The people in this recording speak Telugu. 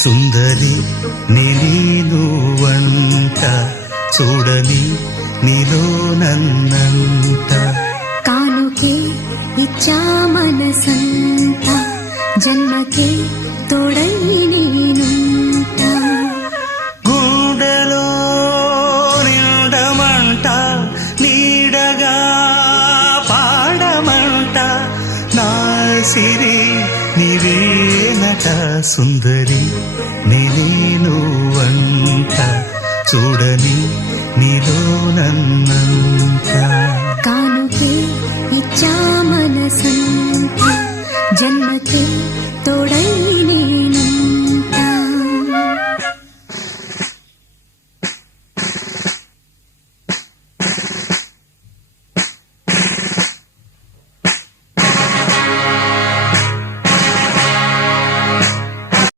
సుందరి నేను వంట చూడని నీలో నన్నంట కానుకే ఇచ్చా మనసంత జన్మకే తోడై నేనుంట గుండెలో నిండమంట నీడగా పాడమంట నా సిరి నీవేనట సుందరి నేను వంట చూడని నీలో నన్నంత కానుకే ఇచ్చా మనసంత జన్మకే తోడై